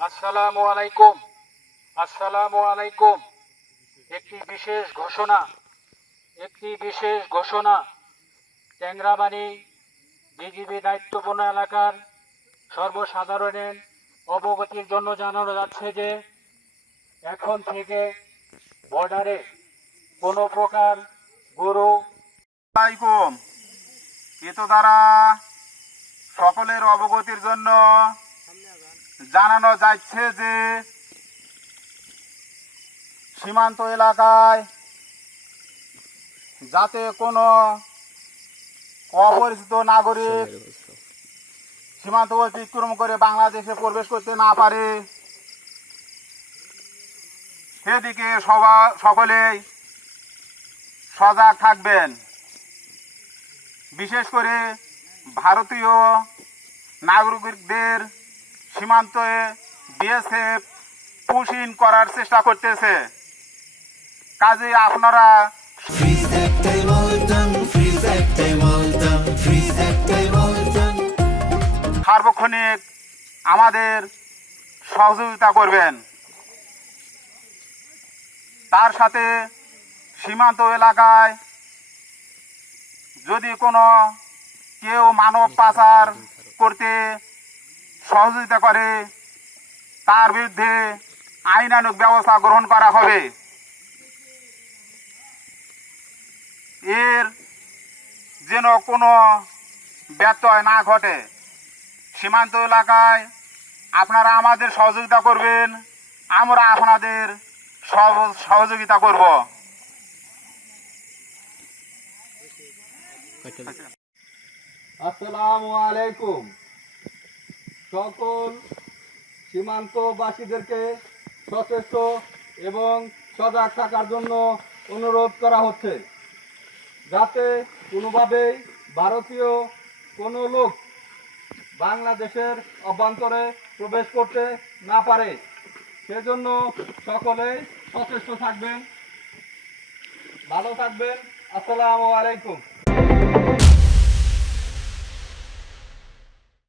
আসসালামু আলাইকুম। আসসালামু আলাইকুম। একটি বিশেষ ঘোষণা ট্যাংরাবাড়ি বিজিবি দায়িত্বপূর্ণ এলাকার সর্বসাধারণের অবগতির জন্য জানানো যাচ্ছে যে এখন থেকে বর্ডারে কোনো প্রকার গরু এত দ্বারা সকলের অবগতির জন্য জানানো যাচ্ছে যে সীমান্ত এলাকায় যাতে কোনো অপরিচিত নাগরিক সীমান্ত অতিক্রম করে বাংলাদেশে প্রবেশ করতে না পারে সেদিকে সকলেই সজাগ থাকবেন। বিশেষ করে ভারতীয় নাগরিকদের সীমান্তে বিএসএফ পুশিং করার চেষ্টা করতেছে, কাজে আপনারা সার্বক্ষণিক আমাদের সহযোগিতা করবেন। তার সাথে সীমান্ত এলাকায় যদি কোনো কেউ মানব পাচার করতে সহযোগিতা করে তার বিরুদ্ধে আইনানুগ ব্যবস্থা গ্রহণ করা হবে। এর যেন কোনো ব্যত্যয় না ঘটে। সীমান্ত এলাকায় আপনারা আমাদের সহযোগিতা করবেন, আমরা আপনাদের সহযোগিতা করব। আসসালামু আলাইকুম। সকল সীমান্তবাসীদেরকে সচেষ্ট এবং সজাগ থাকার জন্য অনুরোধ করা হচ্ছে, যাতে কোনোভাবেই ভারতীয় কোনো লোক বাংলাদেশের অভ্যন্তরে প্রবেশ করতে না পারে, সেজন্য সকলেই সচেষ্ট থাকবেন। ভালো থাকবেন। আসসালামু আলাইকুম।